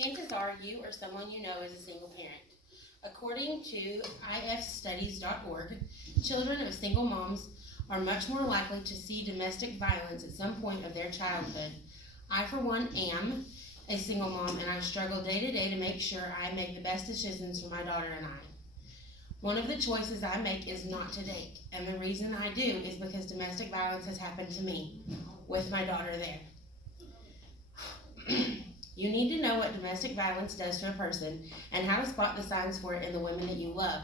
Chances are you or someone you know is a single parent. According to ifstudies.org, children of single moms are much more likely to see domestic violence at some point of their childhood. I, for one, am a single mom, and I struggle day to day to make sure I make the best decisions for my daughter and I. One of the choices I make is not to date, and the reason I do is because domestic violence has happened to me, with my daughter there. You need to know what domestic violence does to a person and how to spot the signs for it in the women that you love.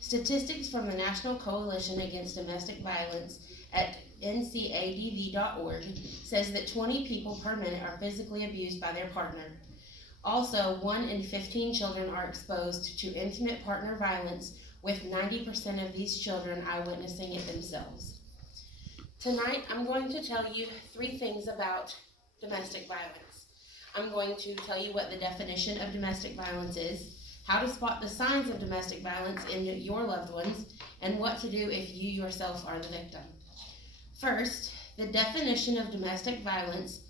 Statistics from the National Coalition Against Domestic Violence at ncadv.org says that 20 people per minute are physically abused by their partner. Also, 1 in 15 children are exposed to intimate partner violence, with 90% of these children eyewitnessing it themselves. Tonight, I'm going to tell you 3 things about domestic violence. I'm going to tell you what the definition of domestic violence is, how to spot the signs of domestic violence in your loved ones, and what to do if you yourself are the victim. First, the definition of domestic violence,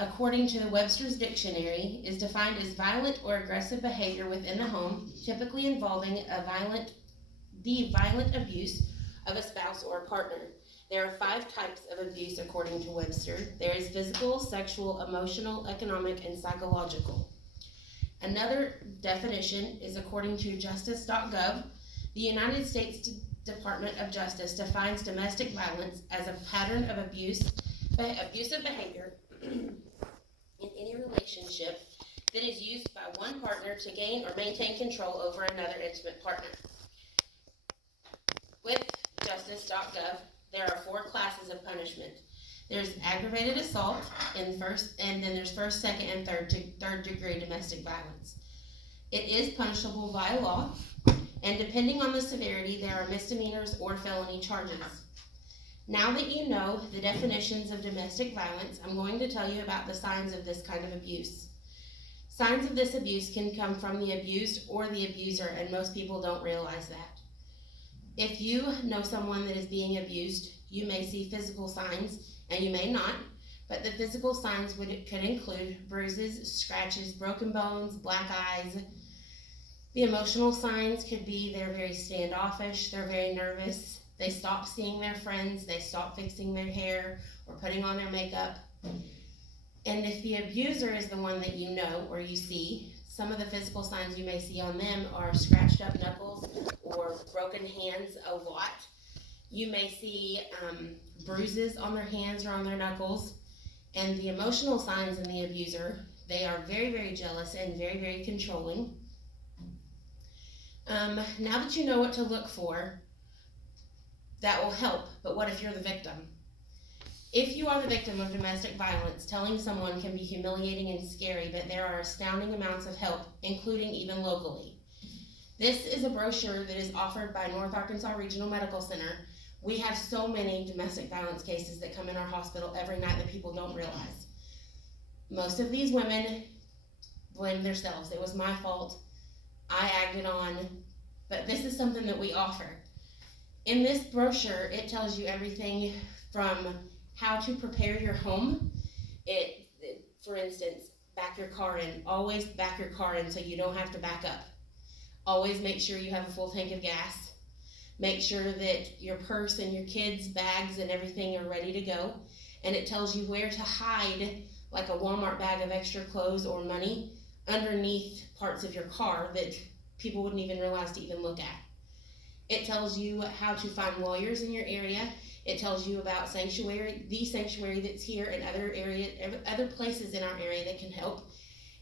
according to the Webster's Dictionary, is defined as violent or aggressive behavior within the home, typically involving the violent abuse of a spouse or a partner. There are 5 types of abuse according to Webster. There is physical, sexual, emotional, economic, and psychological. Another definition is according to justice.gov. The United States Department of Justice defines domestic violence as a pattern of abusive behavior in any relationship that is used by one partner to gain or maintain control over another intimate partner. With justice.gov, there are 4 classes of punishment. There's aggravated assault, and then there's first, second, and third degree domestic violence. It is punishable by law, and depending on the severity, there are misdemeanors or felony charges. Now that you know the definitions of domestic violence, I'm going to tell you about the signs of this kind of abuse. Signs of this abuse can come from the abused or the abuser, and most people don't realize that. If you know someone that is being abused, you may see physical signs, and you may not, but the physical signs could include bruises, scratches, broken bones, black eyes. The emotional signs could be they're very standoffish, they're very nervous, they stop seeing their friends, they stop fixing their hair or putting on their makeup. And if the abuser is the one that you know or you see, some of the physical signs you may see on them are scratched up knuckles or broken hands a lot. You may see bruises on their hands or on their knuckles. And the emotional signs in the abuser, they are very, very jealous and very, very controlling. Now that you know what to look for, that will help. But what if you're the victim? If you are the victim of domestic violence, telling someone can be humiliating and scary, but there are astounding amounts of help, including even locally. This is a brochure that is offered by North Arkansas Regional Medical Center. We have so many domestic violence cases that come in our hospital every night that people don't realize. Most of these women blame themselves. It was my fault. I acted on, but this is something that we offer. In this brochure, it tells you everything from how to prepare your home. For instance, back your car in. Always back your car in so you don't have to back up. Always make sure you have a full tank of gas. Make sure that your purse and your kids' bags and everything are ready to go. And it tells you where to hide, like a Walmart bag of extra clothes or money, underneath parts of your car that people wouldn't even realize to even look at. It tells you how to find lawyers in your area. It tells you about the sanctuary that's here and other places in our area that can help.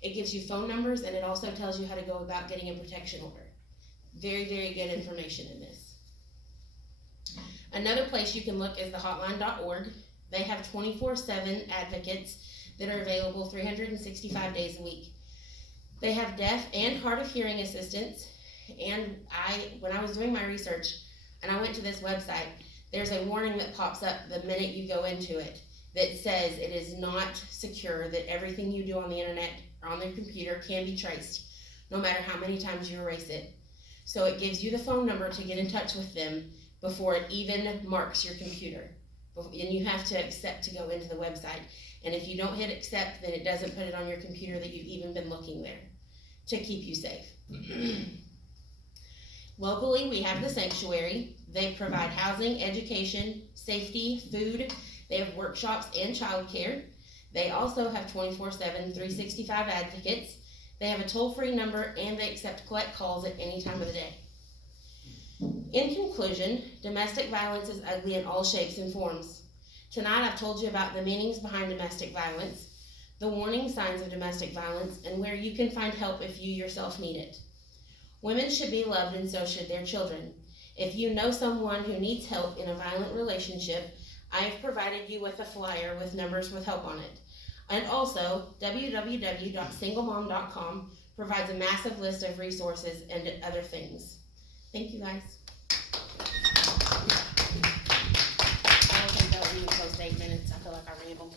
It gives you phone numbers, and it also tells you how to go about getting a protection order. Very, very good information in this. Another place you can look is the hotline.org. They have 24/7 advocates that are available 365 days a week. They have deaf and hard of hearing assistants, and when I was doing my research and I went to this website, there's a warning that pops up the minute you go into it that says it is not secure, that everything you do on the internet or on their computer can be traced, no matter how many times you erase it. So it gives you the phone number to get in touch with them before it even marks your computer. and you have to accept to go into the website. And if you don't hit accept, then it doesn't put it on your computer that you've even been looking there to keep you safe. Locally, we have the Sanctuary. They provide housing, education, safety, food. They have workshops and childcare. They also have 24/7, 365 advocates. They have a toll-free number, and they accept collect calls at any time of the day. In conclusion, domestic violence is ugly in all shapes and forms. Tonight I've told you about the meanings behind domestic violence, the warning signs of domestic violence, and where you can find help if you yourself need it. Women should be loved, and so should their children. If you know someone who needs help in a violent relationship, I have provided you with a flyer with numbers with help on it. And also, www.singlemom.com provides a massive list of resources and other things. Thank you, guys. I don't think that will be close to 8 minutes. I feel like I rambled.